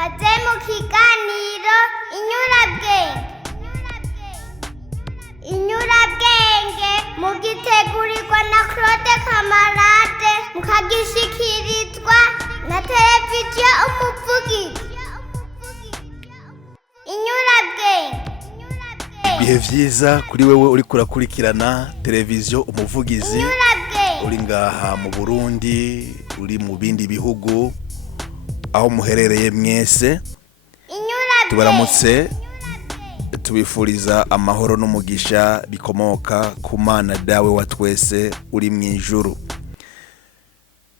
kaze mu kiganiro inyurabwenge mugitegurirwa na Claude Kamarade mukagishikirizwa na televiziyo Umuvugizi. Inyurabwenge. Ibihe vyiza kuri wewe uri kurakurikirana televiziyo Umuvugizi, uri ngaha mu Burundi, uri mu bindi bihugu, aho muherereye mwese. Tubaramutse, tubifuriza amahoro n'umugisha bikomoka ku Mana dawe wa twese uri mwijuru.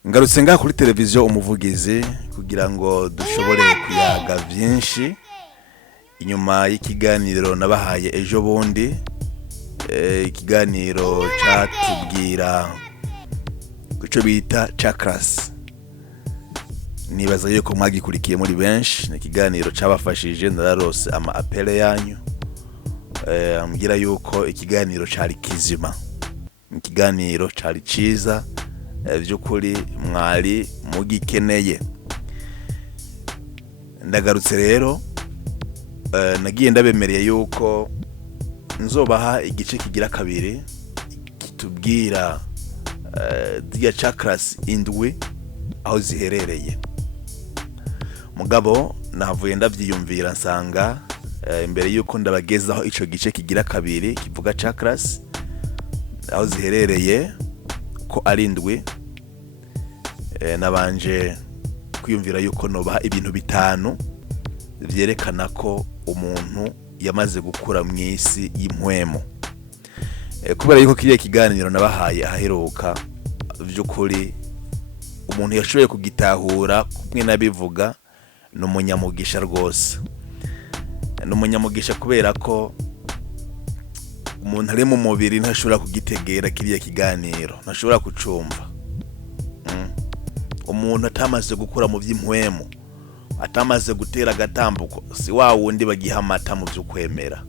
Ngarutse ngaha kuri televiziyo Umuvugizi kugira ngo dushobore kuyaga vyinshi inyuma y'ikiganiro nabahaye ejo bundi, ikiganiro catubwira ico bita chakras. Nibaza yuko mwagikurikiye muri benshi, ikiganiro cabafashije, nararose ama apele yanyu ambwira yuko ikiganiro cari kizima, ikiganiro cari ciza, vy'ukuri mwari mugikeneye. Ndagarutse rero, nagiye ndabemereye yuko nzobaha igice kigira kabiri kitubwira zya chakras indwi aho ziherereye. Mugabo navuye ndavyiyumvira nsanga imbere yuko ndabagezaho ico gice kigira kabiri kivuga chakras aho ziherereye ko ari indwi, nabanje kwiyumvira yuko nobaha ibintu bitanu vyerekana ko umuntu yamaze gukura mw'isi y'impwemo. Kubera yuko kiriya kiganiro nabahaye aheruka, vy'ukuri umuntu yashoboye kugitahura kumwe nabivuga n'umunyamugisha rwose. N'umunyamugisha kubera ko umuntu ari mu mubiri ntashobora kugitegera kiriya kiganiro, ntashobora kucumva. Umuntu atamaze gukura mu vy'impwemo, atamaze gutera agatambuko, si wa wundi bagiha amata mu vy'ukwemera,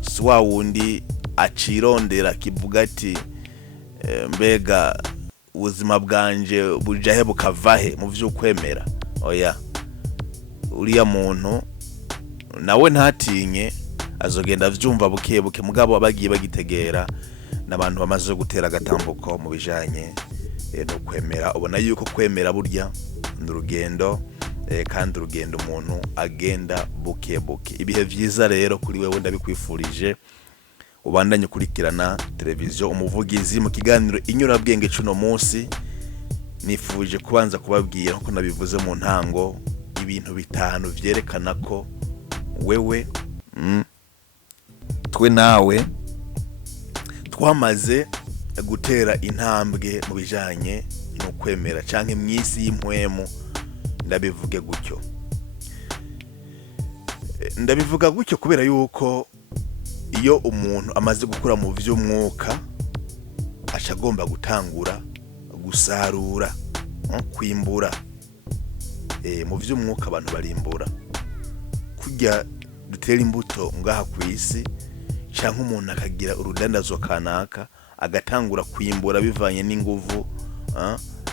si wa wundi acirondera kivuga ati mbega ubuzima bwanje bujahe bukavahe mu vy'ukwemera. Oya, uriya muntu nawe ntatinye, azogenda vyumva buke buke, mugabo abagiye bagitegera n'abantu bamaze gutera agatambuko mu bijanye no kwemera. Ubona yuko kwemera burya n'urugendo, kandi urugendo umuntu agenda buke buke. Ibihe vyiza rero kuri wewe ndabikwifurije, ubandanye ukurikirana televiziyo Umuvugizi mu kiganiro inyurabwenge cuno munsi. Nifuje kubanza kubabwira nko nabivuze mu ntango, ibintu bitanu vyerekana ko wewe twe nawe twamaze gutera intambwe mu bijanye no kwemera canke mw'isi y'impwemo. Ndabivuge gutyo, ndabivuga gutyo kubera yuko iyo umuntu amaze gukura mu vy'umwuka aca agomba gutangura gusarura, kwimbura. Mu vy'umwuka abantu barimbura, kurya dutera imbuto ngaha kw'isi, canke umuntu akagira urudandazo kanaka agatangura kwimbura bivanye n'inguvu,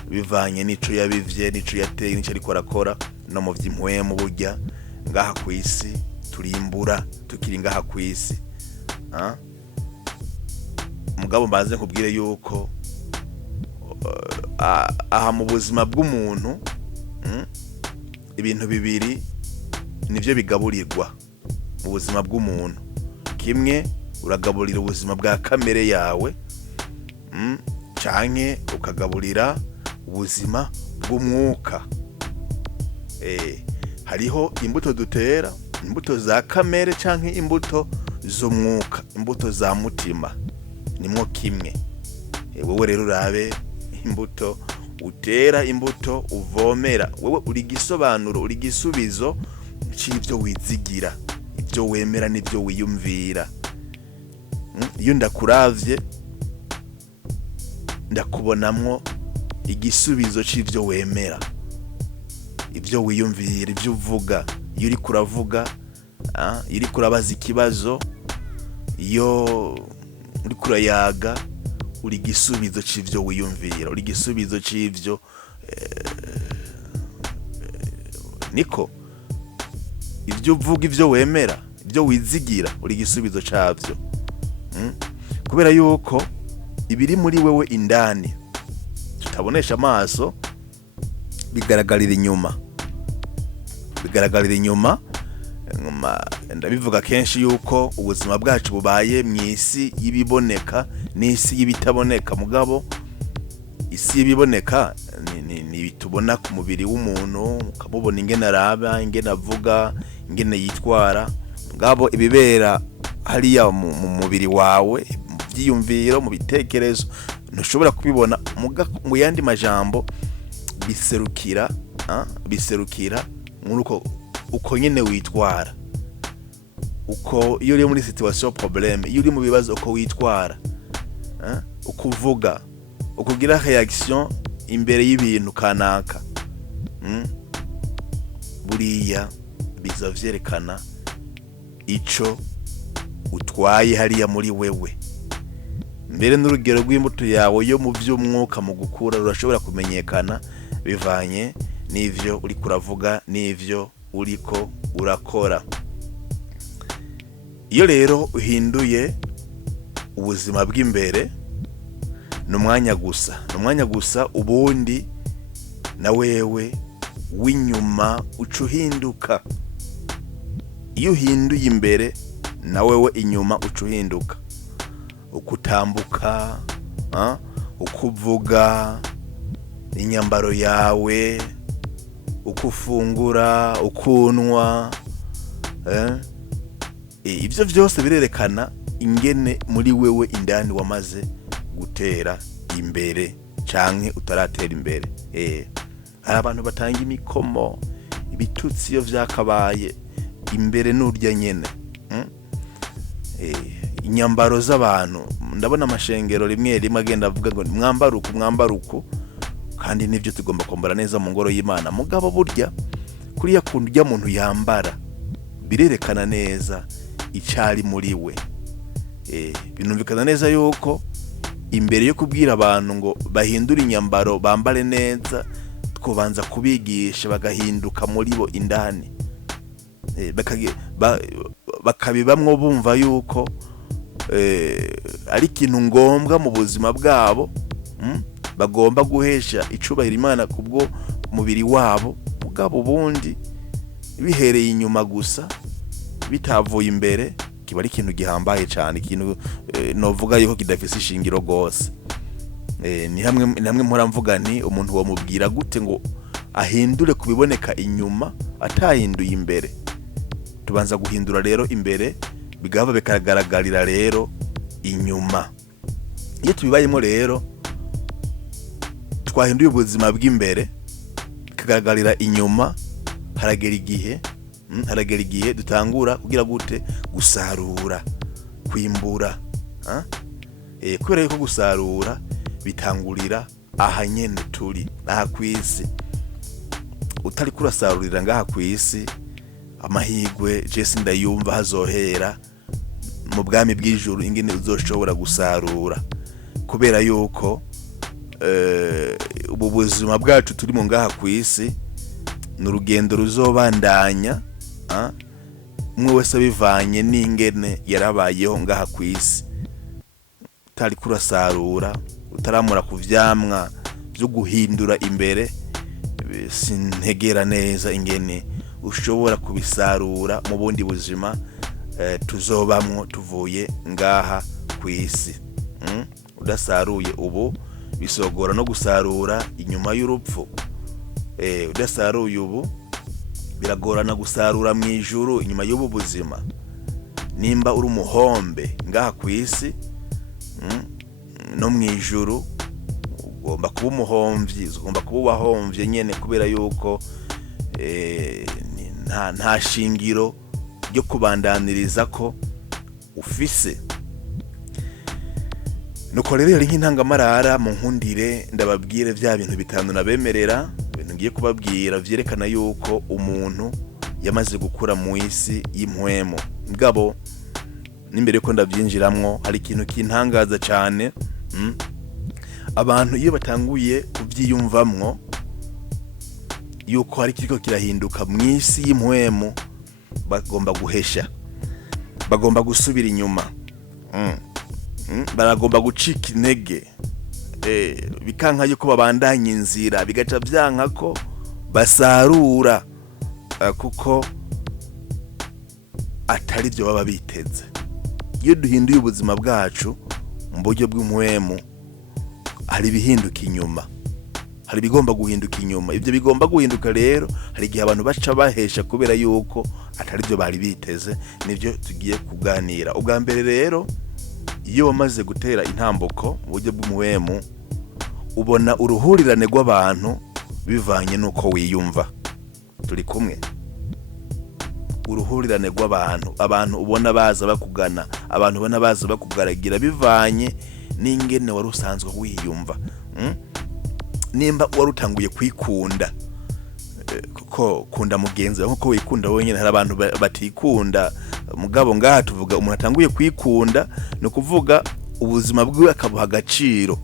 bivanye n'ico yabivye, n'ico yateye, n'ico ariko arakora. No mu vy'impwemu burya ngaha kw'isi turimbura tukiri ngaha kw'isi. Mugabo mbanze nkubwire yuko aha mu buzima bw'umuntu ibintu bibiri nivyo bigaburirwa mu buzima bw'umuntu. Kimwe uragaburira ubuzima bwa kamere yawe, canke ukagaburira ubuzima bw'umwuka. Hariho imbuto dutera, imbuto za kamere canke imbuto z'umwuka, imbuto za mutima, nimwo kimwe. Wewe rero urabe imbuto utera, imbuto uvomera. Wewe uri gisobanuro, uri gisubizo c'ivyo wizigira, ivyo wemera n'ivyo wiyumvira. Iyo ndakuravye ndakubonamwo igisubizo c'ivyo wemera, ivyo wiyumvira, ivyo uvuga. Iyo uriko uravuga, iyo uriko urabaza ikibazo, iyo uriko urayaga, uri gisubizo c'ivyo wiyumvira, uri gisubizo c'ivyo niko ibyo uvuga, ibyo wemera, ibyo wizigira uri igisubizo cyabyo. Kubera yuko ibiri muri wewe indani tutabonesha amaso bigaragarira inyuma. Ndabivuga kenshi yuko ubuzima bwacu bubaye mu isi y'ibiboneka n'isi y'ibitaboneka. Mugabo isi y'ibiboneka ni tubona ku mubiri w'umuntu, ukamubona ingene araba, ingene avuga, ingene yitwara. Mugabo ibibera hariya mu mubiri wawe, mu byiyumviro, mu bitekerezo, ntushobora kubibona. Mu yandi majambo biserukira uko nyine witwara, uko iyo uri muri situation problème, iyo uri mu bibazo uko witwara, uko uvuga, uko ugira reaction imbere y'ibintu kanaka. Buriya biza vyerekana ico utwaye hariya muri wewe. Mbere n'urugero rw'imbuto yawe yo mu by'umwuka mu gukura rurashobora kumenyekana bivanye n'ivyo uri kuravuga, n'ivyo uriko urakora. Iyo rero uhinduye ubuzima bw'imbere, n'umwanya gusa ubundi na wewe w'inyuma ucuhinduka. Iyo uhinduye imbere, na wewe inyuma ucuhinduka. Ukutambuka, ukuvuga, inyambaro yawe, ukufungura, ukunwa, ibyo byose birerekana ingene muri wewe indani wamaze gutera imbere canke utaratera imbere. Hari abantu batanga imikomo, ibitutsi iyo vyakabaye imbere n'urya nyene. Inyambaro z'abantu, ndabona amashengero rimwe agenda avuga ngo mwambaruku, kandi nivyo tugomba kwambara neza mu ngoro y'Imana. Mugabo burya kuriya kuntu rya muntu yambara birerekana neza icari muri we. Binumvikana neza yuko imbere yo kubwira abantu ngo bahindure inyambaro bambare neza, twobanza kubigisha bagahinduka muri bo indani, bakabibamwo bumva yuko ari ikintu ngombwa mu buzima bwabo. Bagomba guhesha icubahiro Imana kubwo mubiri wabo. Mugabo ubundi bihereye inyuma gusa, bitavuye imbere, kiba ari ikintu gihambaye cyane, ikintu novuga yuko kidafise ishingiro gose. Ni hamwe mpora mvuga nti umuntu wamubwira gute ngo ahindure kubiboneka inyuma atahinduye imbere. Tubanza guhindura rero imbere, bigaba bikagaragarira rero inyuma. Iyo tubibayemo rero, twahinduye ubuzima bw'imbere bikagaragarira inyuma, haragera igihe dutangura kugira gute gusarura, kwimbura. Kubera yuko gusarura bitangurira aha nyene turi, aha kwisi. Utari kurasarurira ngaha kwisi, amahigwe Jesi ndayumva hazohera mu bwami bw'ijuru ingene uzoshobora gusarura. Kubera yuko ubu buzima bwacu turi mu ngaha kwisi n'urugendo ruzobandanya, umwe wese bivanye n'ingene yarabayeho ngaha kwisi. Utari kurasarura, utaramura ku vyamwa byo guhindura imbere, sintegera neza ingene ushobora kubisarura mu bundi buzima tuzobamwo tuvuye ngaha kwisi. Udasaruye ubu bisogora no gusarura inyuma y'urupfu. Udasaruye ubu biragorana gusarura mu ijuru inyuma y'ubu buzima. Nimba uri umuhombe ngaha kwisi, no mu ijuru ugomba kuba umuhomvyi, ugomba kuba wahomvye nyene, kubera yuko nta shingiro ryo kubandaniriza ko ufise. Nuko rero ari nk'intangamarara mu nkundire ndababwire vya bintu bitanu nabemerera, ibintu ngiye kubabwira vyerekana yuko umuntu yamaze gukura mu isi y'impwemo. Mugabo n'imbere ko ndavyinjiramwo, hari ikintu kintangaza cyane. Abantu iyo batanguye kuvyiyumvamwo yuko hari kiriko kirahinduka mu isi y'impwemo, bagomba guhesha, bagomba gusubira inyuma, baragomba gucika intege, bikanka yuko babandanya inzira, bigaca byanka ko basarura, kuko atari byo baba biteze. Iyo duhinduye ubuzima bwacu mu buryo bw'umuhemu, hari ibihinduka inyuma, hari bigomba guhinduka inyuma. Ibyo bigomba guhinduka rero, hari igihe abantu baca bahesha kubera yuko atari byo bari biteze. Nibyo tugiye kuganira. Ubwa mbere rero, iyo wamaze gutera intambuko mu buryo bw'umuhemu, ubona uruhurirane rw'abantu bivanye n'uko wiyumva. Turi kumwe? Uruhurirane rw'abantu, abantu ubona baza bakugana, abantu ubona baza bakugaragira bivanye n'ingene wari usanzwe wiyumva. Nimba wari utanguye kwikunda, kuko kunda mugenzi wawe nkuko wikunda wenyine. Hari abantu batikunda, mugabo ngaha tuvuga umuntu atanguye kwikunda, no kuvuga ubuzima bwiwe akabuha agaciro,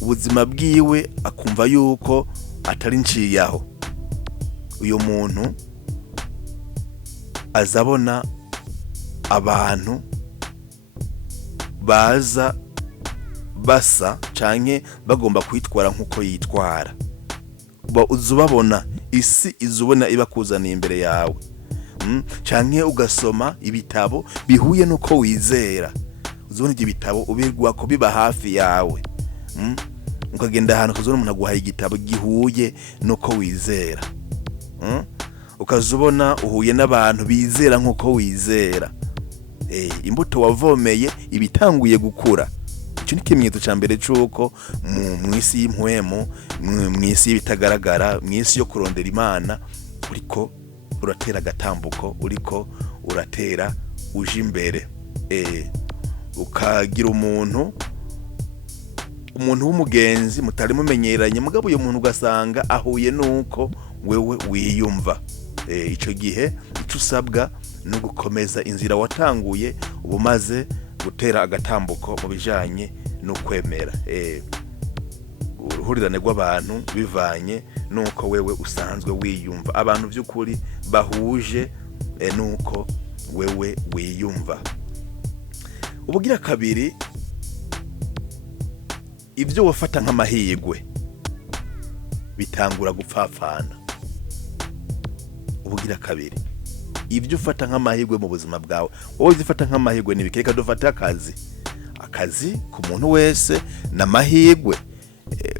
ubuzima bwiwe akumva yuko atari nciyaho. Uyu muntu azabona abantu baza basa canke bagomba kwitwara nkuko yitwara. Uzubabona, isi izubona ibakuzaniye imbere yawe, canke ugasoma ibitabo bihuye nuko wizera. Uzubona ibyo bitabo ubigwa ko biba hafi yawe, ukagenda ahantu ukazubona umuntu aguhaye igitabo gihuye nuko wizera, ukazubona uhuye n'abantu bizera nkuko wizera. Imbuto wavomeye ibitanguye gukura. Icyo ni ikimenyetso cya mbere cy'uko mu isi y'impuhemu, mu isi y'ibitagaragara, mu isi yo kurondera Imana, uriko uratera agatambuko, uriko uratera uje imbere. Ukagira umuntu w'umugenzi mutari mumenyeranye, mugabo uyu muntu ugasanga ahuye nuko wewe wiyumva. Icyo gihe icyo usabwa no gukomeza inzira watanguye, uba umaze gutera agatambuko mu bijanye no kwemera. Uruhurirane rw'abantu bivanye nuko wewe usanzwe wiyumva, abantu by'ukuri bahuje nuko wewe wiyumva. Ubugira kabiri, ibyo wafata nk'amahirwe bitangura gupfapfana. Ubugira kabiri, ibyo ufata nk'amahirwe mu buzima bwawe, wowe uzifata nk'amahirwe nibikeka. Dufate akazi ku muntu wese n'amahirwe.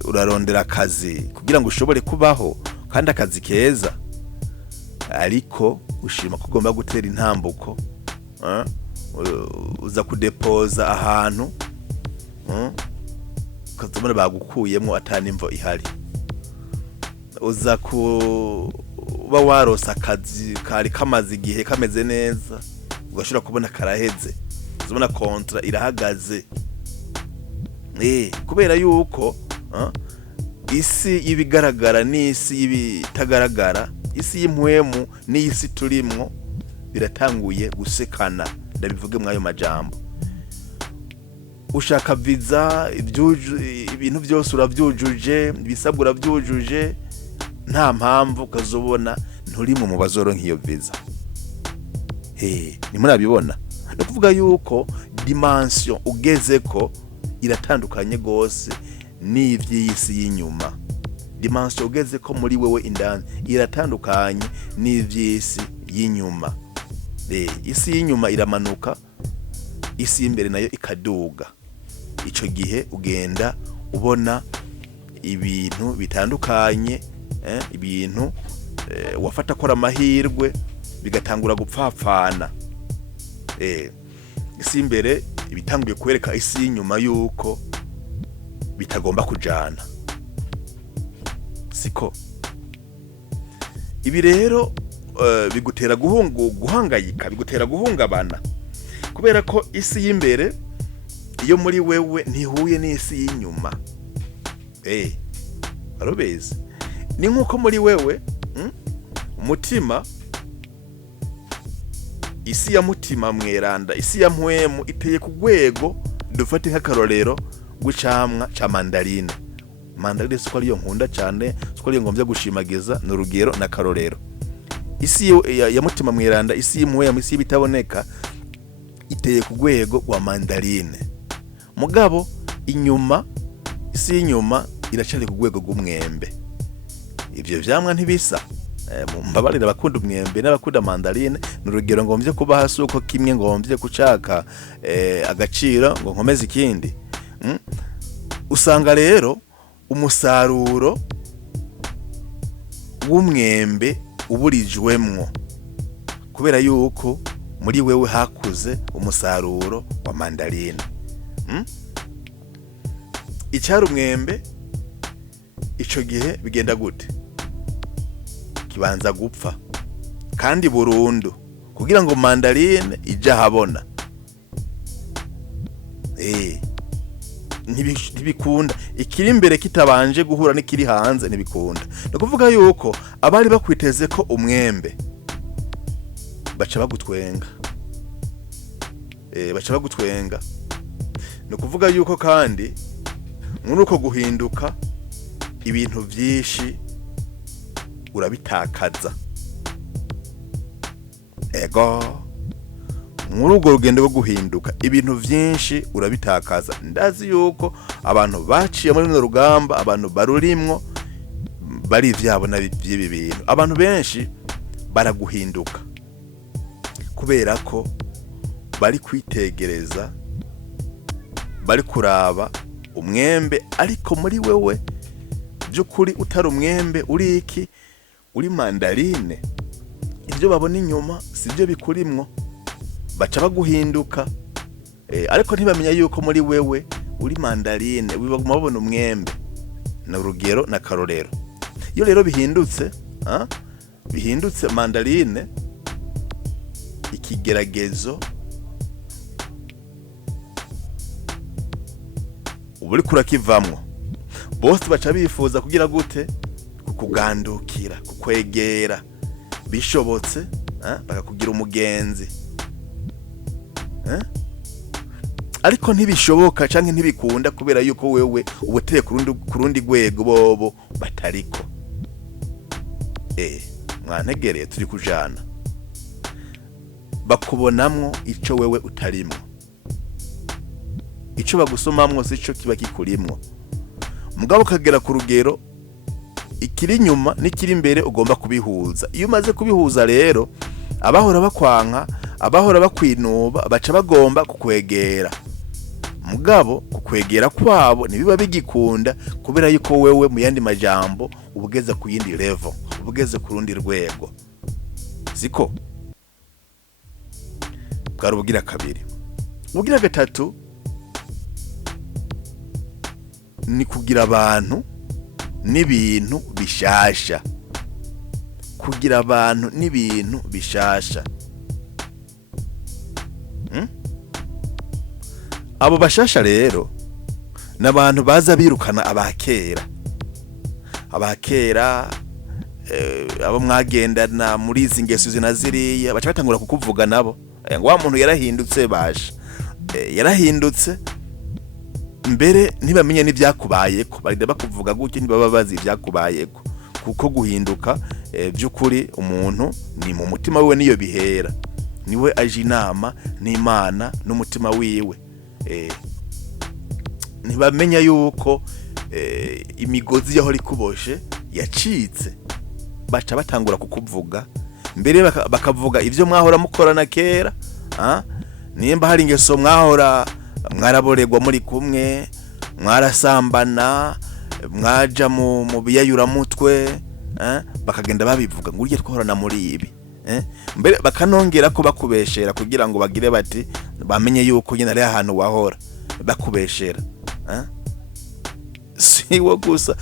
Urarondera akazi kugira ngo ushobore kubaho, kandi akazi keza, ariko ushima ko ugomba gutera intambuko. Uza kudepoza ahantu, ukazumana bagukuyemo atanimvo ihari. Uza kuba warosa akazi kari kamaze igihe kameze neza, ugashobora kubona karaheze, uzubona kontra irahagaze. Kubera yuko isi y'ibigaragara n'isi y'ibitagaragara, isi y'impuhemu n'isi turimwo biratanguye gusekana. Ndabivuge mwayo majambo. Ushaka visa, ibintu byose uravyujuje, ibisabwa uravyujuje, nta mpamvu ukazobona nturi mu bazoro nk'iyo visa. Ni murabibona? No kuvuga yuko dimension ugezeko iratandukanye gose n'ivy'isi y'inyuma. Dimension ugezeko muri wewe indani iratandukanye n'ivy'isi y'inyuma. Isi y'inyuma iramanuka, isi y'imbere nayo ikaduga. Ico gihe ugenda ubona ibintu bitandukanye, ibintu wafata ko amahirwe bigatangura gupfapfana. Isi imbere ibitanguye kwereka isi y'inyuma yuko bitagomba kujana, siko? Ibi rero bigutera guhangayika, bigutera guhungabana, kubera ko isi y'imbere iyo muri wewe ntihuye n'isi y'inyuma. Arobeze ni nkuko muri wewe umutima, isi ya mutima mweranda, isi ya mpwemu iteye ku rwego. Dufate nk'akarorero gucamwa ca mandarine. Mandarine siko ariyo nkunda cyane, siko ariyo ngombye gushimagiza, n'urugero na karorero. isi ya mutima mweranda, isi y'impuhwe, isi y'ibitaboneka iteye ku rwego rwa mandarine. Mugabo inyuma, isi y'inyuma iracari ku rwego rw'umwembe. Ivyo vyamwa ntibisa. Mbabarira abakunda umwembe n'abakunda mandarine, n'urugero ngomvye kuba hasi uko kimwe ngomvye kucaka agaciro ngo nkomeze ikindi. Usanga rero umusaruro w'umwembe uburijwemwo kubera yuko muri wewe hakuze umusaruro wa mandarine. Icyari umwembe ico gihe bigenda gute? Kibanza gupfa kandi burundu kugira ngo mandarine ija habona. Ntibikunda ikiri imbere kitabanje guhura n'ikiri hanze, ntibikunda. No kuvuga yuko abari bakwiteze ko umwembe baca bagutwenga. Baca bagutwenga. No kuvuga yuko kandi muri uko guhinduka ibintu vyinshi urabitakaza. Ego muri urwo rugendo rwo guhinduka ibintu vyinshi urabitakaza. Ndazi yuko abantu baciye muri runo rugamba, abantu barurimwo bari ivyabona by'ibi bintu. Abantu benshi baraguhinduka kubera ko bari kwitegereza, bari kuraba umwembe, ariko muri wewe by'ukuri utari umwembe, uri iki? Uri mandarine. Ibyo babona inyuma sibyo bikurimwo, baca baguhinduka. Ariko ntibamenya yuko muri wewe uri mandarine, babona umwembe. Na urugero na karorero, iyo rero bihindutse mandarine, ikigeragezo uburi kurakivamwo, bose baca bifuza kugira gute? Kukugandukira, kukwegera, bishobotse bakakugira umugenzi. Ariko ntibishoboka canke ntibikunda kubera yuko wewe ubuteye ku rundi rwego bobo batariko. Mwantegereye turi kujana, bakubonamwo ico wewe utarimwo, ico bagusomamwo sico kiba kikurimwo. Mugabo ukagera ku rugero ikiri inyuma n'ikiri imbere ugomba kubihuza. Iyo umaze kubihuza rero, abahora bakwanka, abahora bakwinuba baca bagomba kukwegera. Mugabo kukwegera kwabo ntibiba bigikunda kubera yuko wewe mu yandi majambo ubugeze ku yindi level, ubugeze ku rundi rwego. Siko bwari ubugira kabiri. Ubugira gatatu ni kugira abantu n'ibintu bishasha. Kugira abantu n'ibintu bishasha. Abo bashasha rero n'abantu baza birukana abakera. Abakera abo mwagendana muri izi ngeso zinaziriya baca batangura kukuvuga nabo. Ngo wa muntu yarahindutse basha. Yarahindutse mbere ntibamenye n'ivyakubayeko, barinde bakuvuga gutyo ntibaba bazi ivyakubayeko. Kuko guhinduka by'ukuri umuntu ni mu mutima wiwe niyo bihera. Niwe aje inama n'Imana n'umutima wiwe. Ntibamenya yuko imigozi yaho rikuboshe yacitse, baca batangura kukuvuga mbere bakavuga ivyo mwahora mukorana kera. Nimba hari ingeso mwahora mwaraboregwa muri kumwe, mwarasambana, mwaja mu biyayura mutwe, bakagenda babivuga ngo urye twahorana muri ibi. Mbere bakanongera ko bakubeshera kugira ngo bagire bati bamenye yuko nyine ari ahantu wahora bakubeshera. Siwo gusa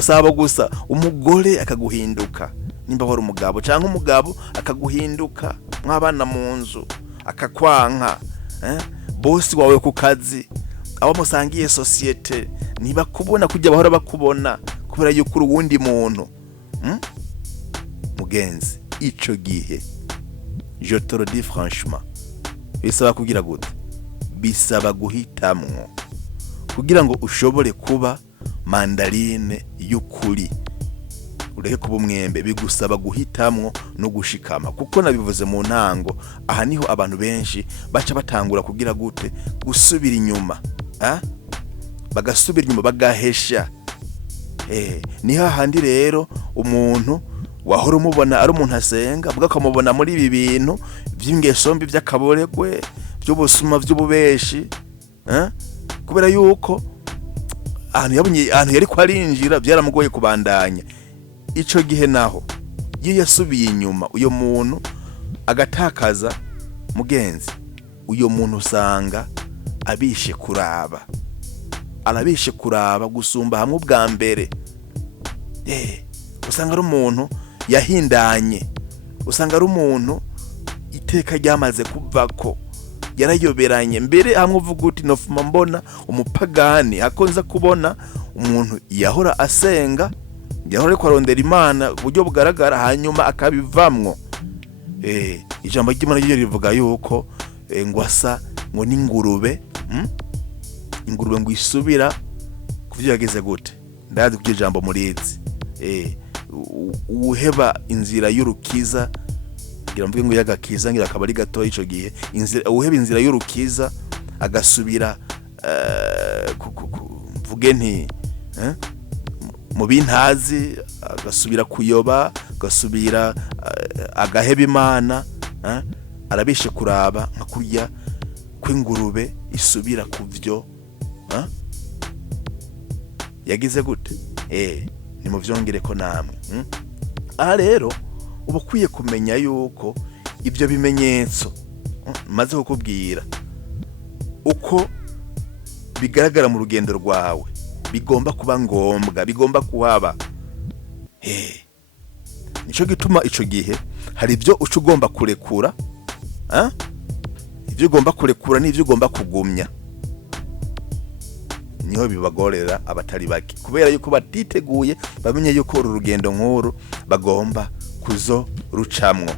saba gusa umugore akaguhinduka, nimba wari umugabo cyangwa umugabo akaguhinduka, mwabana mu nzu akakwanka, bosi wawe ku kazi, abo musangiye societe niba kubona kujya bahora bakubona kubera yuko uri wundi muntu. Mugenzi, ico gihe je te le dis franchement, bisaba kugira gute? Bisaba guhitamwo kugira ngo ushobore kuba mandarine y'ukuri. ureke kuba umwembe, bigusaba guhitamwo no gushikama, kuko nabivuze mu ntango, aha niho abantu benshi baca batangura kugira gute, gusubira inyuma, bagasubira inyuma bagahesha. Ni hahandi rero umuntu wahora umubona ari umuntu asenga, ukamubona muri ibi bintu by'ingeso mbi, by'akaboregwe, by'ubusuma, by'ububeshi, kubera yuko ahantu yari ko arinjira byaramugoye kubandanya. Ico gihe naho iyo yasubiye inyuma, uyo muntu agatakaza mugenzi, uyo muntu usanga abishe kuraba, arabishe kuraba gusumba hamwe ubwa mbere. Usanga ari umuntu yahindanye, usanga ari umuntu iteka ryamaze kuvako, yarayoberanye. Mbere hamwe uvuga uti nofuma mbona umupagani, akonza kubona umuntu yahora asenga, yahora ariko arondera Imana buryo bugaragara, hanyuma akabivamwo. Ijambo ry'Imana ryo rivuga yuko ngo asa ngo n'ingurube, ingurube ngo isubira kuvyo yageze gute. Ndazi kujya ijambo murizi, uheba inzira y'urukiza, ngira mvuge ngo yagakiza, ngira akaba ari gato ico gihe, uheba inzira y'urukiza agasubira mvuge nti mu bintazi, agasubira kuyoba, agasubira agaheba Imana, arabishe kuraba nka kurya kw'ingurube isubira kuvyo yagize gute. Ni mu vyongere ko namwe. Aha rero uba ukwiye kumenya yuko ibyo bimenyetso maze kukubwira uko bigaragara mu rugendo rwawe, bigomba kuba ngombwa, bigomba kuhaba. Nico gituma ico gihe hari ibyo uca ugomba kurekura, ibyo ugomba kurekura n'ibyo ugomba kugumya. Niho bibagorera abatari bake, kubera yuko batiteguye, bamenye yuko uru rugendo nkuru bagomba kuzo rucamwo.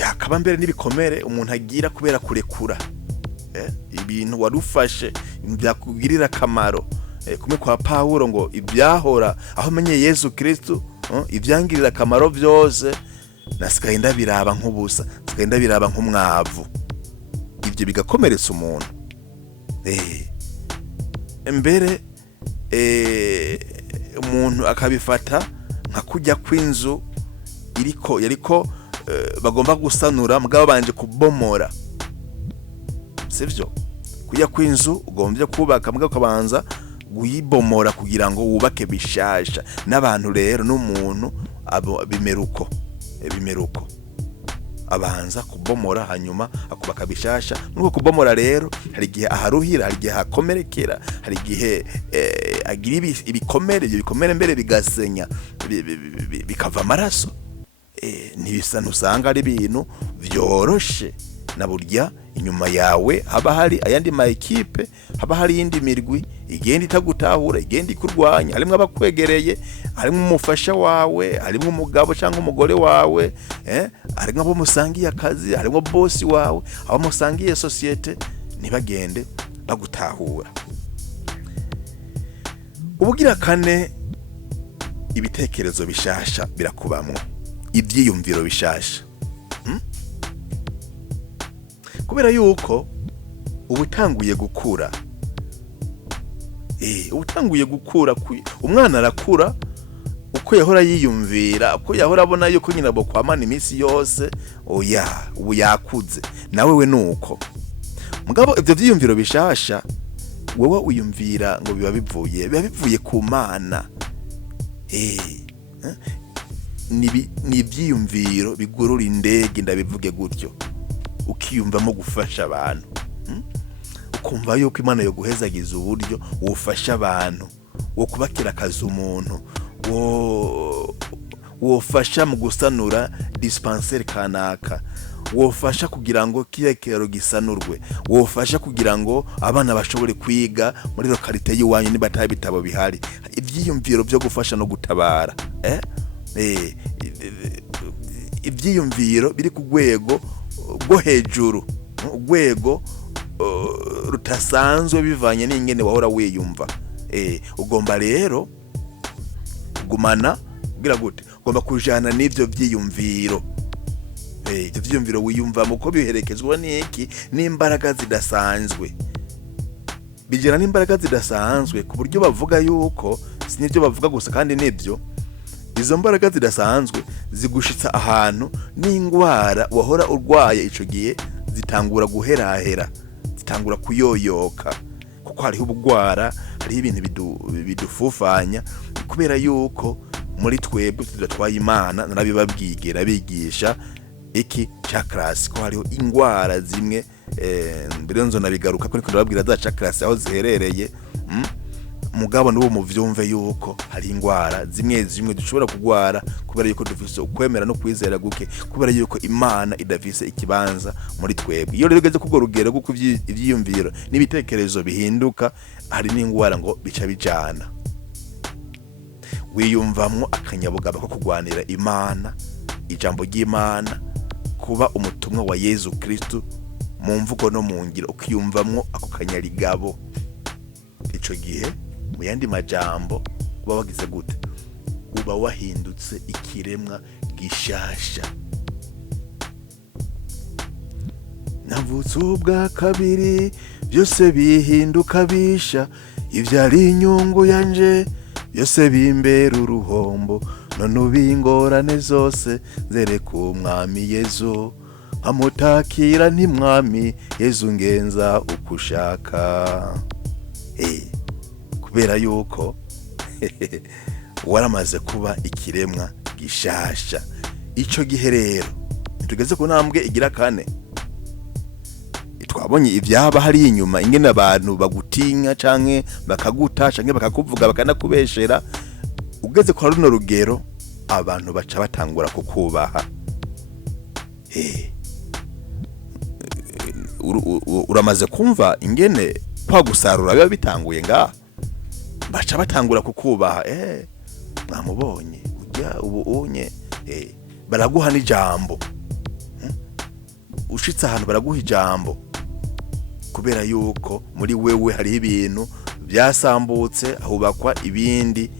Hakaba mbere n'ibikomere umuntu agira kubera kurekura ibintu warufashe byakugirira akamaro. Kumwe kwa Pawulo ngo ibyahora aho menye Yesu Kristo, ibyangirira akamaro byose nasigaye ndabiraba nk'ubusa, nasigaye ndabiraba nk'umwavu. Ibyo bigakomeretsa umuntu. Mbere umuntu akabifata nka kujya kw'inzu yariko bagomba gusanura, mugabo banje kubomora, sivyo? Kujya kw'inzu ugombye kubaka, mugabo kabanza guyibomora kugira ngo wubake bishasha. N'abantu rero n'umuntu bimeruko abanza kubomora, hanyuma akubaka bishasha. Nuko kubomora rero hari igihe aharuhira, hari igihe hakomerekera, hari igihe agira ibikomere, ibyo bikomere mbere bigasenya, bikava amaraso. Ntibisa, ntusanga ari ibintu vyoroshe. Na burya inyuma yawe haba hari ayandi ma equipe, haba hari indi mirwi igenda itagutahura, igenda ikurwanya. Harimwe abakwegereye, harimwe umufasha wawe, harimwe umugabo cyangwa umugore wawe, harimwe abo musangiye akazi, harimwe boss wawe, abo musangiye societe, ntibagende bagutahura. Ubugira kane, ibitekerezo bishasha birakubamwo, ibyiyumviro bishasha. Kubera yuko ubutanguye gukura, ubutanguye gukura, umwana arakura uko yahora yiyumvira, uko yahora abona yuko nyina bo kwamana iminsi yose. Ubu yakuze nawe we nuko. Mugabo ibyo byiyumviro bishasha wowe uyumvira ngo biba bivuye ku Mana. Ni ibyiyumviro bigurura indege, ndabivuge gutyo, ukiyumvamo gufasha abantu, ukumva yuko Imana yo guhezagiza uburyo wofasha abantu, wo kubakira akazi umuntu, wofasha mu gusanura dispensaire kanaka, wofasha kugira ngo kirekero gisanurwe, wofasha kugira ngo abana bashobore kwiga muri lokalite yiwanyu niba nta bitabo bihari. Ibyiyumviro byo gufasha no gutabara, ibyiyumviro biri ku rwego rwo hejuru, urwego rutasanzwe bivanye n'ingene wahora wiyumva. Ugomba rero kugumana kugira gute ugomba kujana n'ivyo vyiyumviro. Ivyo vyiyumviro wiyumvamo ko biherekezwa n'iki n'imbaraga zidasanzwe. Bijana n'imbaraga zidasanzwe ku buryo bavuga yuko si nivyo bavuga gusa kandi nivyo izo mbaraga zidasanzwe zigushitsa ahantu n'ingwara wahora urwaye ico gihe zitangura guherahera, zitangura kuyoyoka, kuko hariho ubugwara, hariho ibintu bidufufanya kubera yuko muri twebwe tudatwaye Imana. Narabibabwigera bigisha iki chakras ko hariho ingwara zimwe mbere nzo nabigaruka ko ndababwira za chakras aho ziherereye. Mugabo n'uwo muvyumve yuko hari ingwara zimwe dushobora kugwara kubera yuko dufise ukwemera no kwizera guke, kubera yuko Imana idafise ikibanza muri twebwe. Iyo rero ugeze kubwo rugero guko ivyiyumviro n'ibitekerezo bihinduka, hari n'ingwara ngo bica bijana. Wiyumvamwo akanyabugaba ko kugwanira Imana, ijambo ry'Imana, kuba umutumwa wa Yesu Kristo mu mvugo no mu ngiro, ukiyumvamwo ako kanyarigabo. Ico gihe mu yandi majambo uba wagize gute? Uba wahindutse ikiremwa gishasha. Navutse ubwa kabiri, byose bihinduka bisha, ivyari inyungu yanje byose bimbera uruhombo, none ubingorane zose nzereka umwami Yesu, nkamutakira nti mwami Yesu ngenza ukushaka. Kubera yuko waramaze kuba ikiremwa gishasha. Ico gihe rero tugeze ku ntambwe igira kane. Twabonye ivyaba hari inyuma ingene abantu bagutinya canke bakaguta canke bakakuvuga bakanakubeshera. Ugeze kwa runo rugero abantu baca batangura kukubaha. Uramaze kumva ingene kwa gusarura biba bitanguye ngaha, baca batangura kukubaha. Mwamubonye ujya ubu unye, baraguha n'ijambo. Ushitse ahantu baraguha ijambo kubera yuko muri wewe hari ibintu byasambutse, ahubakwa ibindi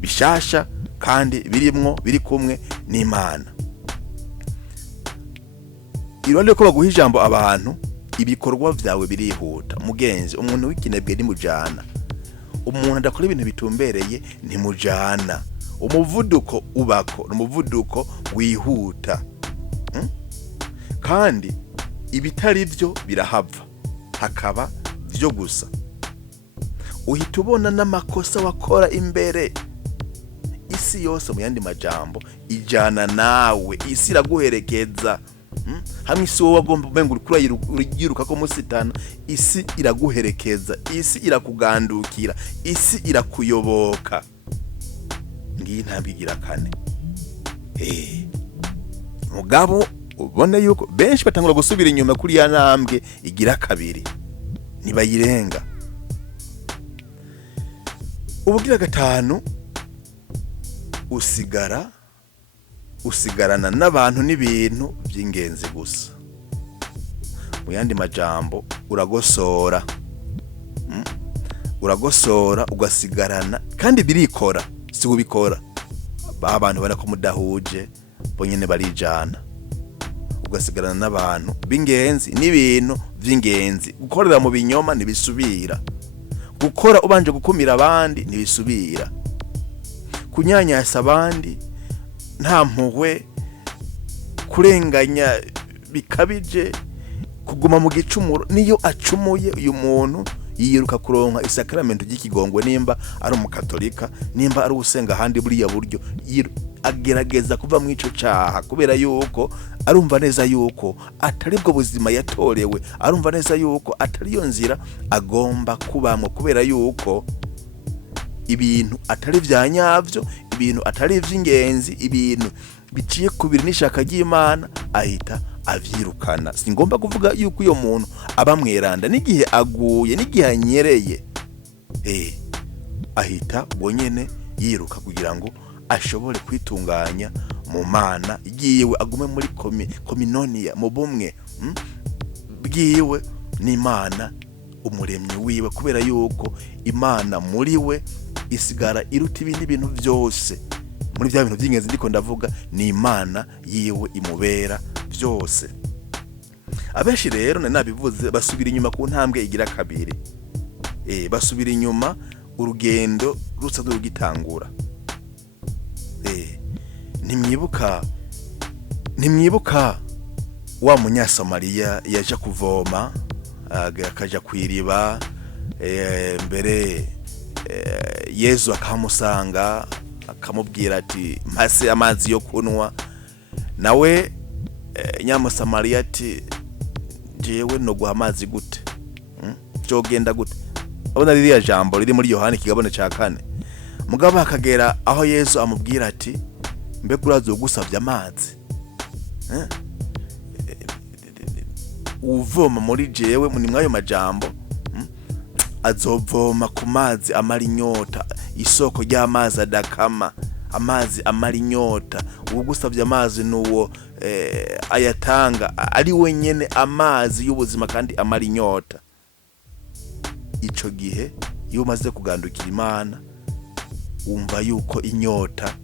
bishasha kandi birimwo biri kumwe n'Imana. Iruhande ko baguha ijambo abantu, ibikorwa vyawe birihuta. Mugenzi, umuntu w'ikinebwe nimujana, umuntu adakora ibintu bitumbereye ntimujana. Umuvuduko ubako n'umuvuduko wihuta. Kandi ibitari byo birahava, hakaba byo gusa. Uhita ubona n'amakosa wakora imbere. Isi yose mu yandi majambo ijana nawe, isi iraguherekeza. Hamwe isi wowe wagomba umenga uriruka ko musitana, isi iraguherekeza, isi irakugandukira, isi irakuyoboka. Ngiyi ntambwe igira kane. Mugabo ubone yuko benshi batangura gusubira inyuma kuri ya ntambwe igira kabiri, nibayirenga. Ubugira gatanu usigarana n'abantu n'ibintu by'ingenzi gusa. Mu yandi majambo uragosora. Uragosora ugasigarana, kandi birikora, si ubikora. Abantu barako mudahuje bonyene barijana. Ugasigarana n'abantu b'ingenzi n'ibintu by'ingenzi. Gukorera mu binyoma ntibisubira. Gukora ubanje gukumira abandi ntibisubira. Kunyanyasa abandi nta mpuhwe, kurenganya bikabije, kuguma mu gicumuro. Niyo acumuye uyu muntu yiruka kuronka isakramento ry'ikigongwe, nimba ari umukatolika, nimba ari usenga handi buriya buryo, agerageza kuva mu ico caha kubera yuko arumva neza yuko atari bwo buzima yatorewe, arumva neza yuko atari yo nzira agomba kubamwo, kubera yuko ibintu atari vya nyavyo, ibintu atari ivy'ingenzi, ibintu biciye kubiri n'ishaka ry'Imana ahita avyirukana. Singomba kuvuga yuko uyo muntu abamweranda, n'igihe aguye, n'igihe anyereye, ahita bonyene yiruka kugira ngo ashobore kwitunganya mu Mana yiwe, agume muri kominonia, mu bumwe bwiwe n'Imana umuremyi wiwe, kubera yuko Imana muri we isigara iruta ibindi bintu byose. Muri bya bintu by'ingenzi ndiko ndavuga ni Imana yiwe imubera byose. Abenshi rero nabivuze basubira inyuma ku ntambwe igira kabiri. Basubira inyuma urugendo rusa rugitangura. Nimwibuka wa munyasamariya yaje kuvoma akaja kwiriba, mbere Yesu akamusanga akamubwira ati mpase amazi yo kunwa. Nawe nyamusamariya ati jewe no guha amazi gute? Byogenda gute? Abona ririya jambo riri muri Yohana ikigabane ca 4. Mugabo akagera aho Yesu amubwira ati mbega urazogusavya amazi? Uvoma muri jewe muri mwayo majambo azovoma ku mazi amara inyota, isoko ry'amazi adakama, amazi amara inyota. Ugusavye amazi nuwo ayatanga, ari wenyene amazi y'ubuzima kandi amara inyota. Ico gihe iyo umaze kugandukira Imana umva yuko inyota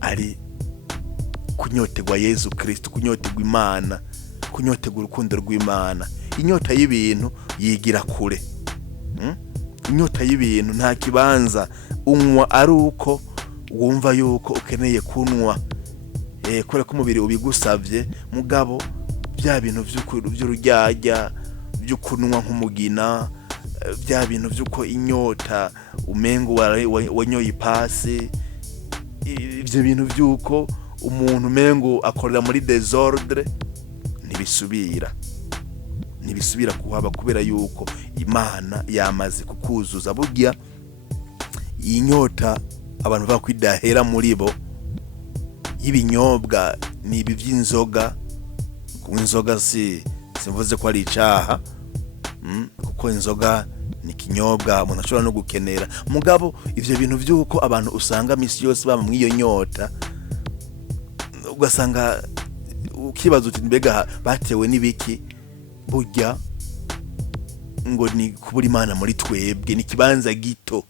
ari kunyotegwa Yesu Kristo, kunyotegwa Imana, kunyotegwa urukundo rw'Imana. Inyota y'ibintu yigira kure. Inyota y'ibintu nta kibanza unywa ari uko wumva yuko ukeneye kunwa, kore ko umubiri ubigusavye. Mugabo bya bintu by'ururyarya by'ukunwa nk'umugina, bya bintu by'uko inyota umengo wanyoye ipasi, ibyo bintu by'uko umuntu umengo akorera muri desordre, ntibisubira kuhaba, kubera yuko Imana yamaze kukuzuza. Burya iyi nyota abantu bakwidahera muri bo y'ibinyobwa ni ibi by'inzoga. Ku inzoga simvuze ko ari icaha, kuko inzoga ni kinyobwa umuntu ashobora no gukenera. Mugabo ivyo bintu by'uko abantu usanga misi yose baba mw'iyo nyota, ugasanga ukibaza uti mbega batewe n'ibiki? Burya ngo ni kubura Imana muri twebwe, ni kibanza gito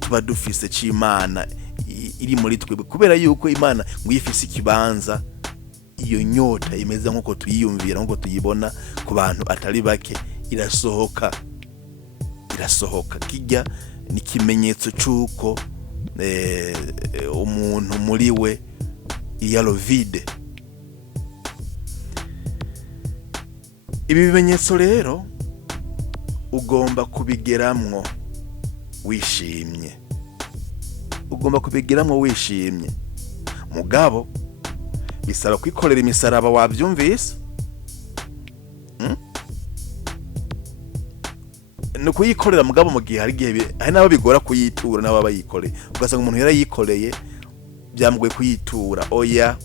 tuba dufise c'Imana iri muri twebwe, kubera yuko Imana ngo yifise ikibanza. Iyo nyota imeze nk'uko tuyiyumvira, nk'uko tuyibona ku bantu atari bake, irasohoka. Kijya ni kimenyetso c'uko umuntu muri we iyalo vide. Ibi bimenyetso rero ugomba kubigeramwo wishimye. Mugabo bisaba kwikorera imisaraba, wabyumvise? No kuyikorera mugabo mu gihe hari nabo bigora kuyitura, nabo bayikoreye. Ugasanga umuntu yarayikoreye byamugoye kuyitura. Oya,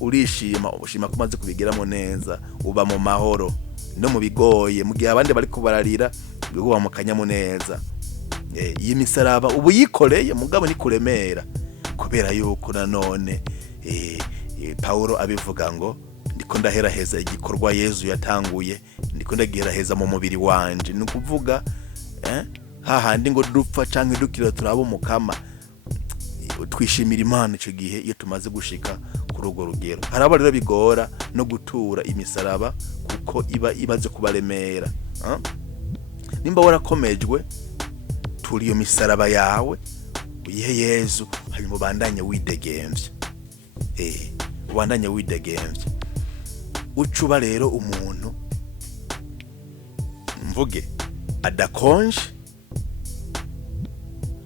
ushima kumaze kubigeramo neza, uba mu mahoro. No mu bigoye, mu gihe abandi bari kubararira, uba mu kanyamuneza. Iyi misaraba ubu yikoreye mugabo ni kuremera, kubera yuko nanone Paulo abivuga ngo ndiko ndaheraheza igikorwa Yesu yatanguye, ndiko ndageraheza mu mubiri wanje. Ni kuvuga hahandi ngo dupfa canke dukira turabo mukama, twishimira Imana ico gihe iyo tumaze gushika kuri urwo rugero. Haraba rero bigora no gutura imisaraba kuko iba imaze kubaremera. Nimba warakomejwe, turi iyo misaraba yawe uyihe Yesu, hanyuma ubandanye widegemvye. Ubandanye widegemvye. Ucuba rero umuntu mvuge adakonje,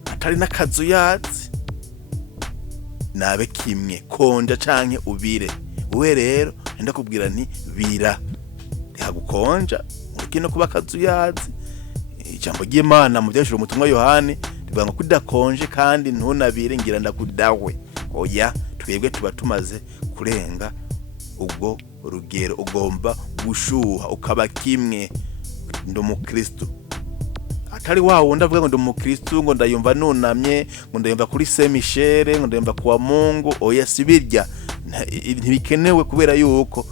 atari n'akazuyazi, nabe kimwe konja canke ubire. Uwe rero ndakubwira nti bira, ntihagukonja urikino kuba akazuyazi. Ijambo ry'Imana mu byashuro mutumwa Yohani rivuga ngo kudakonje kandi ntunabire ngira ndakudawe. Oya, twebwe tuba tumaze kurenga ubwo rugero. Ugomba gushuha ukaba kimwe. Ndo mukristo, atari wawo ndavuga ngo ndo mukristo ngo ndayumva nunamye, ngo ndayumva kuri Saint Michel, ngo ndayumva kwa Mungu. Oya, sibirya, ntibikenewe, kubera yuko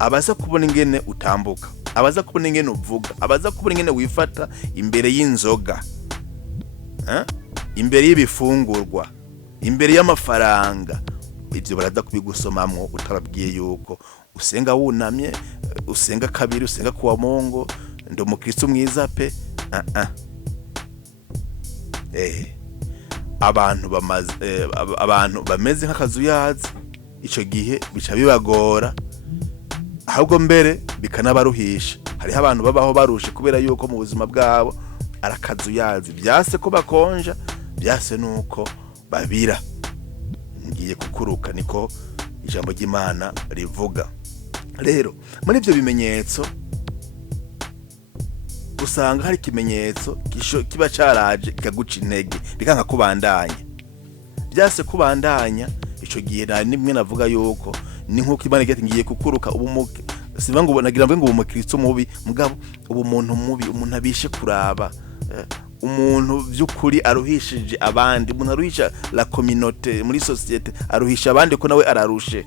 abaza kubona ingene utambuka, abaza kubona ingene uvuga, abaza kubona ingene wifata imbere y'inzoga, imbere y'ibifungurwa, imbere y'amafaranga, ibyo baraza kubigusomamwo utababwiye yuko usenga wunamye, usenga kabiri, usenga kuwa Mungu, ndi umukristo mwiza pe. Abantu bameze nk'akazuyazi, ico gihe bica bibagora, ahubwo mbere bikanabaruhisha. Hariho abantu babaho barushe kubera yuko mu buzima bwabo arakazuyazi, byase ko bakonja, byase nuko babira. Ngiye kukuruka, niko ijambo ry'Imana rivuga. Rero muri ivyo bimenyetso usanga hari ikimenyetso kiba caraje kikaguca intege, bikanka kubandanya. Byase kubandanya, ico gihe nimwe navuga yuko ni nkuko Imana igati ngiye kukuruka ubumuke. Siva ngo nagira ngo umukristo mubi, mugabo umuntu mubi, umuntu abishe kuraba, umuntu by'ukuri aruhishije abandi, umuntu aruhisha la communauté muri societe, aruhisha abandi ko nawe ararushe,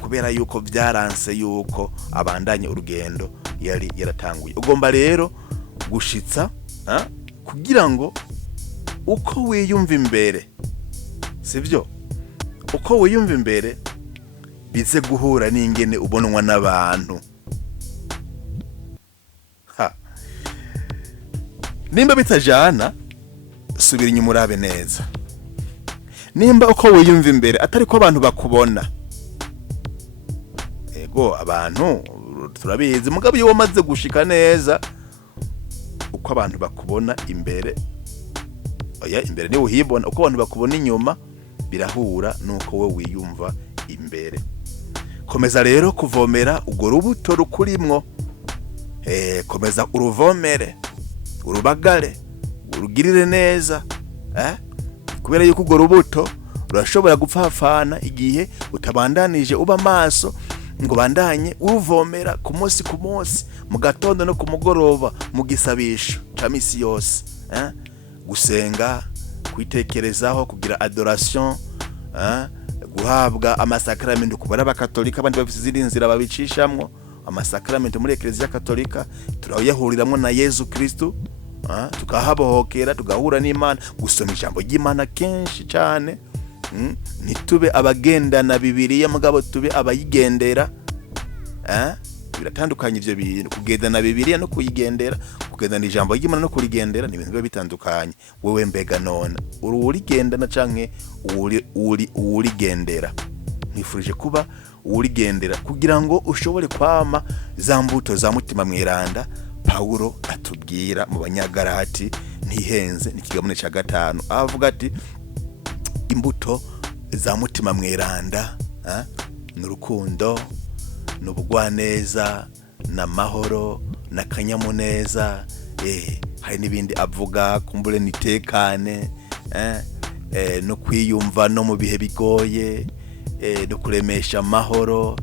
kubera yuko byaranse yuko abandanye urugendo yari yaratanguye. Ugomba rero gushitsa kugira ngo uko wiyumva imbere, sivyo, uko wiyumva imbere bize guhura n'ingene ubonwa n'abantu. Nimba bitajana, subira inyuma urabe neza. Nimba uko wiyumva imbere atari ko abantu bakubona, ego abantu turabizi, mugabo iyo wamaze gushika neza uko abantu bakubona imbere, imbere ni uhibona, uko abantu bakubona inyuma birahura nuko we wiyumva imbere. Komeza rero kuvomera urwo rubuto rukurimwo, komeza uruvomere, urubagare, urugirire neza, kubera yuko urwo rubuto rurashobora gupfapfana igihe utabandanije uba maso ngo bandanye uruvomera ku munsi ku munsi, mu gatondo no ku mugoroba, mu gisabisho ca misi yose, gusenga, kwitekerezaho, kugira adoration, guhabwa amasakramentu ku barabakatolika, abandi bafite izindi nzira babicishamwo. Amasakramentu muri Eklezia Katolika turayahuriramwo na Yezu Kristo, tukahabohokera, tugahura n'Imana, gusoma ijambo ry'Imana kenshi cyane, ntitube abagendana Bibiliya mugabo tube abayigendera. Biratandukanye ivyo bintu, kugendana Bibiliya no kuyigendera, kugendana ijambo ry'Imana no kurigendera ni ibintu biba bitandukanye. Wewe mbega none uri urigendana canke urigendera? Nifurije kuba urigendera kugira ngo ushobore kwama za mbuto za mutima mweranda Paulo atubwira mu Banyagalati, ntihenze ni kigabane ca 5, avuga ati imbuto za mutima mweranda n'urukundo, n'ubugwaneza, n'amahoro, n'akanyamuneza, hari n'ibindi avuga, kumbure nitekane, no kwiyumva no mu bihe bigoye, no kuremesha amahoro.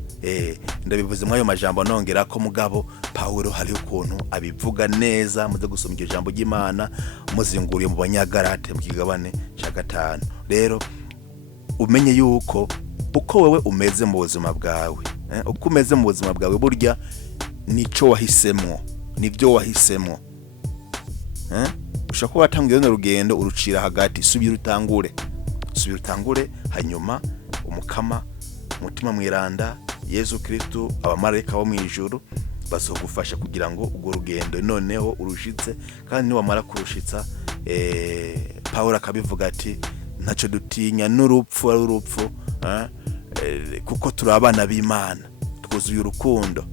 Ndabivuze mwayo majambo nongera ko mugabo Paulo hari ukuntu abivuga neza. Muze gusoma iryo jambo ry'Imana muzinguriye mu Banyagalati mu kigabane ca 5. Rero umenye yuko uko wewe umeze mu buzima bwawe, uko umeze mu buzima bwawe burya nico wahisemwo, nivyo wahisemwo. Ushaka watangiye no rugendo urucira hagati, subira utangure, hanyuma umukama mutima mwiranda Yezu Kristo, abamarayika bo mwijuru bazogufasha kugira ngo urwo rugendo noneho urushitse. Kandi ni wamara kurushitsa, Paulo akabivuga ati ntaco dutinya n'urupfu ari urupfu, kuko turi abana b'Imana, twuzuye urukundo,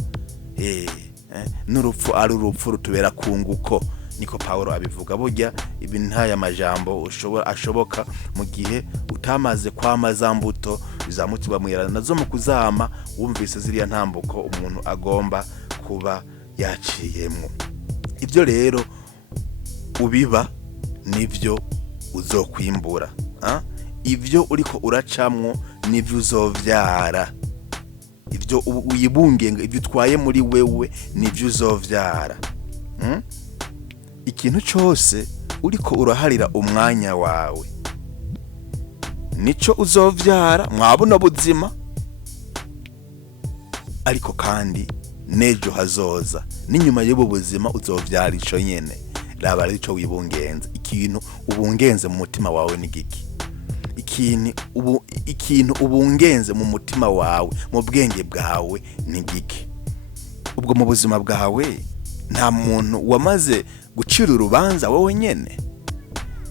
n'urupfu ari urupfu rutubera kunguko. Niko Paulo abivuga. Burya ibi ntaya majambo ashoboka mu gihe utamaze kwama za mbuto za mutima mweranda, nazo mu kuzama wumvise ziriya ntambuko umuntu agomba kuba yaciyemwo. Ibyo rero ubiba nivyo uzokwimbura, ivyo uriko uracamwo nivyo uzovyara, ivyo uyibungenga, ivyo utwaye muri wewe nivyo uzovyara. Ikintu cyose uriko uraharira umwanya wawe nico uzovyara mwabuno buzima, ariko kandi nejo hazoza n'inyuma y'ubu buzima uzovyara ico nyene. Raba arico wibungenza, ikintu ubungenze mu mutima wawe ni giki? Ikintu ubungenze mu mutima wawe, mu bwenge bwawe ni giki? Ubwo mu buzima bwawe nta muntu wamaze gucira urubanza wowe nyene,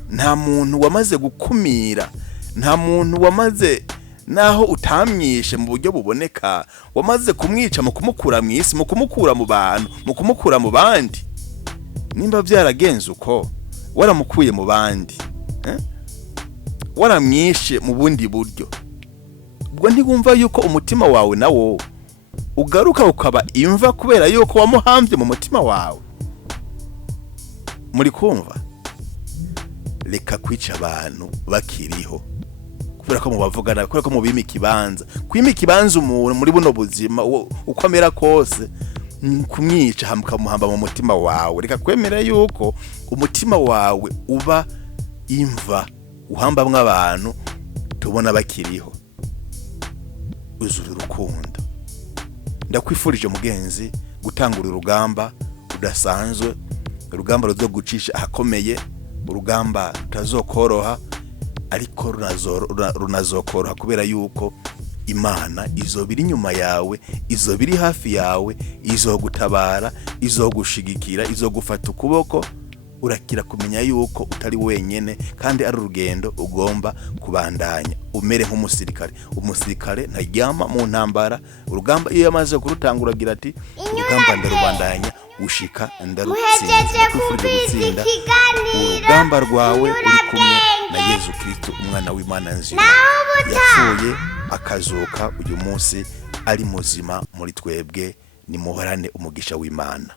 nta muntu wamaze gukumira, nta muntu wamaze naho utamwishe mu buryo buboneka, wamaze kumwica mu kumukura mu isi, mu kumukura mu bantu, mu kumukura mu bandi. Nimba byaragenze uko, waramukuye mu bandi, waramwishe mu bundi buryo, ubwo ntiwumva yuko umutima wawe nawo ugaruka ukaba imva kubera yuko wamuhambye mu mutima wawe? Muri kumva? Reka kwica abantu bakiriho kubera ko mubavugana, kubera ko mubima ikibanza. Kwima ikibanza umuntu muri buno buzima uko amera kose, kumwica mukamuhamba mu mutima wawe. Reka kwemera yuko umutima wawe uba imva uhambamwe abantu tubona bakiriho. Uzura urukundo. Ndakwifurije mugenzi gutangura urugamba rudasanzwe, urugamba ruzogucisha ahakomeye, urugamba rutazokoroha, ariko runazokoroha kubera yuko Imana izobiri inyuma yawe, izobiri hafi yawe, izogutabara, izogushigikira, izogufata ukuboko. Urakira kumenya yuko utari wenyene kandi ari urugendo ugomba kubandanya. Umere nk'umusirikare. Umusirikare ntaryama mu ntambara. Urugamba iyo yamaze kurutangura agira ati urugamba ndarubandanya ushika ndarutsinda. Gutsinda urugamba rwawe uri kumwe na Yesu Kristo, umwana w'Imana nzima, yapfuye akazuka uyu munsi ari muzima muri twebwe. Nimuhorane umugisha w'Imana.